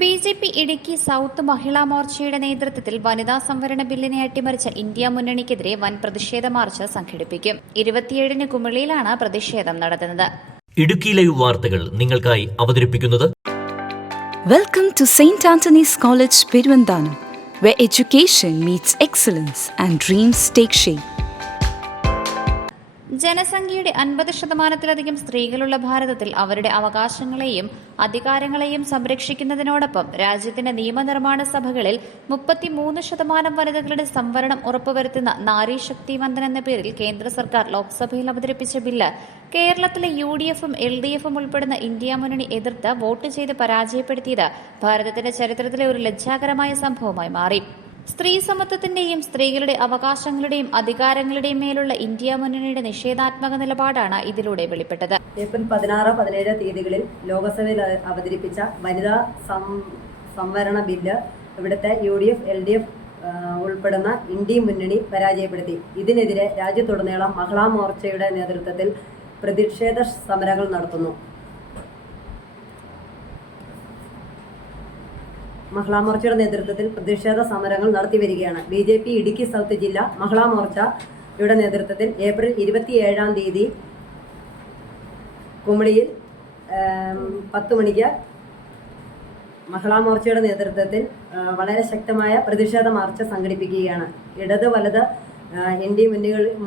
BJP. Idukki south മഹിളാ മോർച്ചയുടെ നേതൃത്വത്തിൽ വനിതാ സംവരണ ബില്ലിനെ അട്ടിമറിച്ച ഇന്ത്യ മുന്നണിക്കെതിരെ വൻ പ്രതിഷേധ മാർച്ച് സംഘടിപ്പിക്കും. 27-ന് കുമിളിയിലാണ് പ്രതിഷേധം നടത്തുന്നത്. ഇടുക്കി ലൈവ് വാർത്തകൾ നിങ്ങൾക്കായി അവതരിപ്പിക്കുന്നത് Welcome to St. Anthony's College, Pervandanam, where education meets excellence and dreams take shape. ജനസംഖ്യയുടെ 50% സ്ത്രീകളുള്ള ഭാരതത്തിൽ അവരുടെ അവകാശങ്ങളെയും അധികാരങ്ങളെയും സംരക്ഷിക്കുന്നതിനോടൊപ്പം രാജ്യത്തിന്റെ നിയമനിർമ്മാണ സഭകളിൽ 33% വനിതകളുടെ സംവരണം ഉറപ്പുവരുത്തുന്ന നാരി ശക്തി വന്ദൻ എന്ന പേരിൽ കേന്ദ്ര സർക്കാർ ലോക്സഭയിൽ അവതരിപ്പിച്ച ബില്ല് കേരളത്തിലെ UDFും LDFും ഉൾപ്പെടുന്ന ഇന്ത്യ മുന്നണി എതിർത്ത് വോട്ട് ചെയ്ത് പരാജയപ്പെടുത്തിയത് ഭാരതത്തിന്റെ ചരിത്രത്തിലെ ഒരു ലജ്ജാകരമായ സംഭവമായി മാറി. സ്ത്രീ സമത്വത്തിന്റെയും സ്ത്രീകളുടെ അവകാശങ്ങളുടെയും അധികാരങ്ങളുടെയും മേലുള്ള ഇന്ത്യ മുന്നണിയുടെ നിഷേധാത്മക നിലപാടാണ് ഇതിലൂടെ വെളിപ്പെട്ടത്. ഏപ്രിൽ 16-17 തീയതികളിൽ ലോക്സഭയിൽ അവതരിപ്പിച്ച വനിതാ സംവരണ ബില്ല് ഇവിടുത്തെ UDF LDF ഉൾപ്പെടുന്ന ഇന്ത്യ മുന്നണി പരാജയപ്പെടുത്തി. ഇതിനെതിരെ രാജ്യത്തുടനീളം മഹിളാ മോർച്ചയുടെ നേതൃത്വത്തിൽ പ്രതിഷേധ സമരങ്ങൾ നടത്തുന്നു. മഹിളാ മോർച്ചയുടെ നേതൃത്വത്തിൽ പ്രതിഷേധ സമരങ്ങൾ നടത്തിവരികയാണ്. BJP ഇടുക്കി സൗത്ത് ജില്ലാ മഹിളാ മോർച്ചയുടെ നേതൃത്വത്തിൽ ഏപ്രിൽ 27-ാം തീയതി കുമിളിയിൽ 10 മണിക്ക് മഹിളാ മോർച്ചയുടെ നേതൃത്വത്തിൽ വളരെ ശക്തമായ പ്രതിഷേധ മാർച്ച് സംഘടിപ്പിക്കുകയാണ്. ഇടത് വലത് ഇന്ത്യ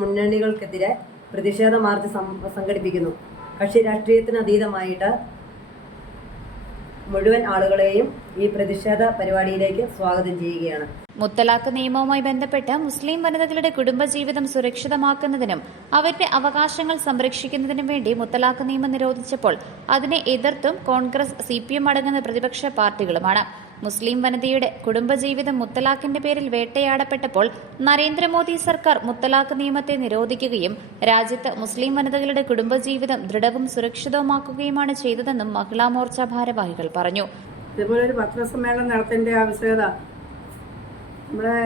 മുന്നണികൾക്കെതിരെ പ്രതിഷേധ മാർച്ച് സംഘടിപ്പിക്കുന്നു. കക്ഷി രാഷ്ട്രീയത്തിന് അതീതമായിട്ട് മുഴുവൻ ആളുകളെയും ഈ പ്രതിഷേധ പരിപാടിയിലേക്ക് സ്വാഗതം ചെയ്യുകയാണ്. മുത്തലാഖ് നിയമവുമായി ബന്ധപ്പെട്ട് മുസ്ലിം വനിതകളുടെ കുടുംബജീവിതം സുരക്ഷിതമാക്കുന്നതിനും അവരുടെ അവകാശങ്ങൾ സംരക്ഷിക്കുന്നതിനും വേണ്ടി മുത്തലാഖ് നിയമം നിരോധിച്ചപ്പോൾ അതിനെ എതിർത്തും കോൺഗ്രസ് CPM അടങ്ങുന്ന പ്രതിപക്ഷ പാർട്ടികളുമാണ്. മുസ്ലിം വനിതയുടെ കുടുംബജീവിതം മുത്തലാഖിന്റെ പേരിൽ വേട്ടയാടപ്പെട്ടപ്പോൾ നരേന്ദ്രമോദി സർക്കാർ മുത്തലാഖ് നിയമത്തെ നിരോധിക്കുകയും രാജ്യത്ത് മുസ്ലിം വനിതകളുടെ കുടുംബജീവിതം ദൃഢവും സുരക്ഷിതവുമാക്കുകയുമാണ് ചെയ്തതെന്നും മഹിളാ മോർച്ച ഭാരവാഹികൾ പറഞ്ഞു. ഇതുപോലെ ഒരു പത്രസമ്മേളനം നടത്തേണ്ട ആവശ്യകത നമ്മുടെ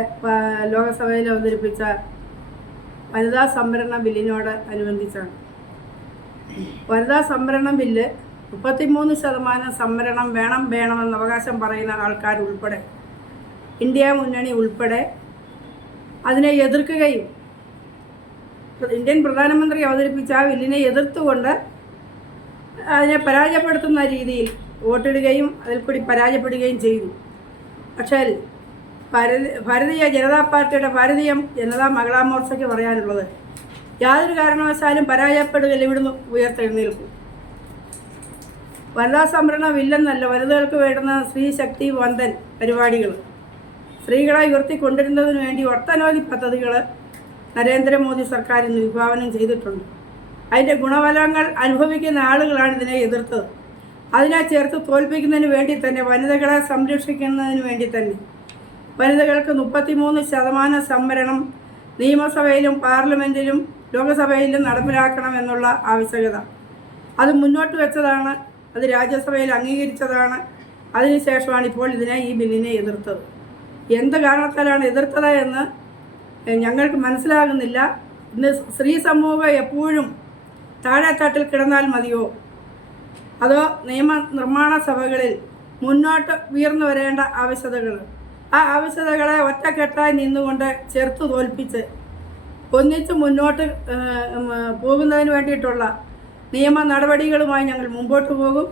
ലോകസഭയിൽ അവതരിപ്പിച്ച വനിതാ സംവരണ ബില്ലിനോട് അനുബന്ധിച്ചാണ്. വനിതാ സംവരണ ബില്ല് 33% സംവരണം വേണമെന്ന് അവകാശം പറയുന്ന ആൾക്കാരുൾപ്പെടെ ഇന്ത്യ മുന്നണി ഉൾപ്പെടെ അതിനെ എതിർക്കുകയും ഇന്ത്യൻ പ്രധാനമന്ത്രി അവതരിപ്പിച്ച ആ ബില്ലിനെ എതിർത്തുകൊണ്ട് അതിനെ പരാജയപ്പെടുത്തുന്ന രീതിയിൽ വോട്ടിടുകയും അതിൽ കൂടി പരാജയപ്പെടുകയും ചെയ്തു. പക്ഷേ ഭാരതീയ ജനതാ പാർട്ടിയുടെ ഭാരതീയ ജനതാ മഹിളാ മോർച്ചയ്ക്ക് പറയാനുള്ളത് യാതൊരു കാരണവശാലും പരാജയപ്പെടുകയില്ല, ഇവിടുന്ന് ഉയർത്തെഴുന്നേൽക്കും. വനിതാ സംവരണ ബില്ലെന്നല്ല, വനിതകൾക്ക് വേണ്ടുന്ന സ്ത്രീ ശക്തി വന്ദൻ പരിപാടികൾ സ്ത്രീകളെ ഉയർത്തിക്കൊണ്ടിരുന്നതിന് വേണ്ടി ഒട്ടനവധി പദ്ധതികൾ നരേന്ദ്രമോദി സർക്കാർ ഇന്ന് വിഭാവനം ചെയ്തിട്ടുണ്ട്. അതിൻ്റെ ഗുണഫലങ്ങൾ അനുഭവിക്കുന്ന ആളുകളാണ് ഇതിനെ എതിർത്തത്. അതിനെ ചേർത്ത് തോൽപ്പിക്കുന്നതിന് വേണ്ടി തന്നെ, വനിതകളെ സംരക്ഷിക്കുന്നതിന് വേണ്ടി തന്നെ വനിതകൾക്ക് 33% സംവരണം നിയമസഭയിലും പാർലമെൻറ്റിലും ലോകസഭയിലും നടപ്പിലാക്കണമെന്നുള്ള ആവശ്യകത അത് മുന്നോട്ട് വെച്ചതാണ്. അത് രാജ്യസഭയിൽ അംഗീകരിച്ചതാണ്. അതിനുശേഷമാണ് ഇപ്പോൾ ഈ ബില്ലിനെ എതിർത്തത്. എന്ത് കാരണത്താലാണ് എതിർത്തത് എന്ന് ഞങ്ങൾക്ക് മനസ്സിലാകുന്നില്ല. ഇന്ന് സ്ത്രീ സമൂഹം എപ്പോഴും താഴെത്തട്ടിൽ കിടന്നാൽ മതിയോ, അതോ നിയമനിർമ്മാണ സഭകളിൽ മുന്നോട്ട് ഉയർന്നു വരേണ്ട ആവശ്യകതകൾ, ആ ആവശ്യകതകളെ ഒറ്റക്കെട്ടായി നിന്നുകൊണ്ട് ചെറുത്തു തോൽപ്പിച്ച് ഒന്നിച്ച് മുന്നോട്ട് പോകുന്നതിന് വേണ്ടിയിട്ടുള്ള നിയമ നടപടികളുമായി ഞങ്ങൾ മുമ്പോട്ട് പോകും.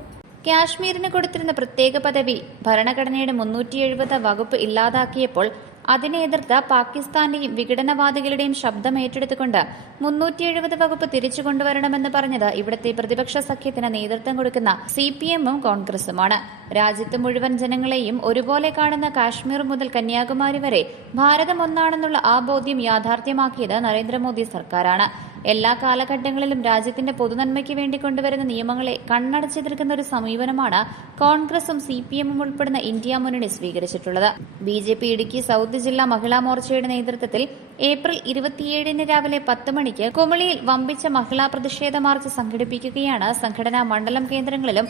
കാശ്മീരിന് കൊടുത്തിരുന്ന പ്രത്യേക പദവി ഭരണഘടനയുടെ 370 വകുപ്പ് ഇല്ലാതാക്കിയപ്പോൾ അതിനെ എതിർത്ത് പാകിസ്ഥാന്റെയും വിഘടനവാദികളുടെയും ശബ്ദം ഏറ്റെടുത്തുകൊണ്ട് 370 വകുപ്പ് തിരിച്ചു കൊണ്ടുവരണമെന്ന് പറഞ്ഞത് ഇവിടുത്തെ പ്രതിപക്ഷ സഖ്യത്തിന് നേതൃത്വം കൊടുക്കുന്ന CPMഉം കോൺഗ്രസുമാണ്. രാജ്യത്ത് മുഴുവൻ ജനങ്ങളെയും ഒരുപോലെ കാണുന്ന കാശ്മീർ മുതൽ കന്യാകുമാരി വരെ ഭാരതം ഒന്നാണെന്നുള്ള ആ ബോധ്യം യാഥാർത്ഥ്യമാക്കിയത് നരേന്ദ്രമോദി സർക്കാരാണ്. എല്ലാ കാലഘട്ടങ്ങളിലും രാജ്യത്തിന്റെ പൊതുനന്മയ്ക്ക് വേണ്ടി കൊണ്ടുവരുന്ന നിയമങ്ങളെ കണ്ണടച്ചെതിർക്കുന്ന ഒരു സമീപനമാണ് കോൺഗ്രസും CPMഉം ഉൾപ്പെടുന്ന ഇന്ത്യ മുന്നണി സ്വീകരിച്ചിട്ടുള്ളത്. BJP ഇടുക്കി സൗത്ത് ജില്ലാ മഹിളാ മോർച്ചയുടെ നേതൃത്വത്തിൽ ഏപ്രിൽ 27-ന് രാവിലെ 10 മണിക്ക് കുമിളിയിൽ വമ്പിച്ച മഹിളാ പ്രതിഷേധ മാർച്ച് സംഘടിപ്പിക്കുകയാണ്. സംഘടനാ മണ്ഡലം കേന്ദ്രങ്ങളിലും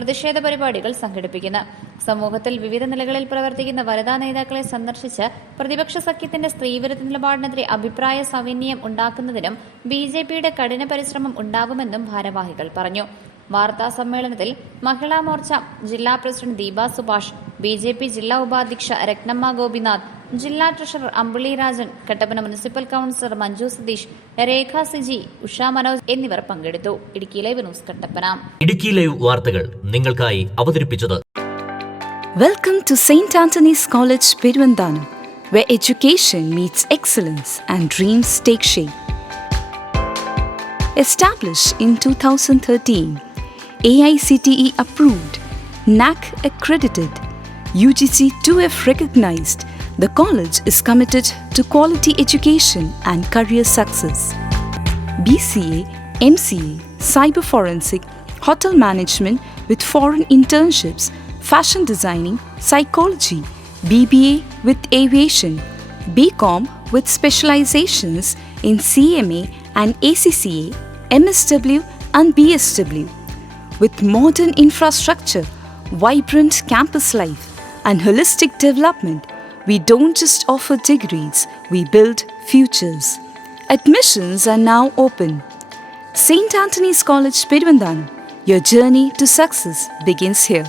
പ്രതിഷേധ പരിപാടികൾ സംഘടിപ്പിക്കുന്നത്. സമൂഹത്തിൽ വിവിധ നിലകളിൽ പ്രവർത്തിക്കുന്ന വനിതാ നേതാക്കളെ സന്ദർശിച്ച് പ്രതിപക്ഷ സഖ്യത്തിന്റെ സ്ത്രീവിരുദ്ധ നിലപാടിനെതിരെ അഭിപ്രായ സൗന്ദര്യം ഉണ്ടാക്കുന്നതിനും BJPയുടെ കഠിന പരിശ്രമം ഉണ്ടാകുമെന്നും ഭാരവാഹികൾ പറഞ്ഞു. വാർത്താ സമ്മേളനത്തിൽ മഹിളാ മോർച്ച ജില്ലാ പ്രസിഡന്റ് ദീപ സുഭാഷ്, BJP ജില്ലാ ഉപാധ്യക്ഷ രത്നമ്മ ഗോപിനാഥ്, ജില്ലാ ട്രഷറർ അമ്പിളി രാജൻ, കട്ടപ്പന മുനിസിപ്പൽ കൌൺസിലർ മഞ്ജു സതീഷ്, രേഖ സിജി, ഉഷ മനോജ് എന്നിവർ പങ്കെടുത്തു. Idukki live news Kattappana. Idukki live വാർത്തകൾ നിങ്ങൾക്കായി അവതരിപ്പിച്ചത് Welcome to St. Anthony's College, Peruvandhanam, where education meets excellence and dreams take shape. Established in 2013, AICTE approved, NAC accredited, UGC 2F recognized, the college is committed to quality education and career success. BCA, MCA, Cyber Forensic, Hotel Management with foreign internships, Fashion Designing, Psychology, BBA with Aviation, BCom with specializations in CMA and ACCA, MSW and BSW. With modern infrastructure, vibrant campus life and holistic development, we don't just offer degrees, we build futures. Admissions are now open. St. Anthony's College, Peruvandhanam. Your journey to success begins here.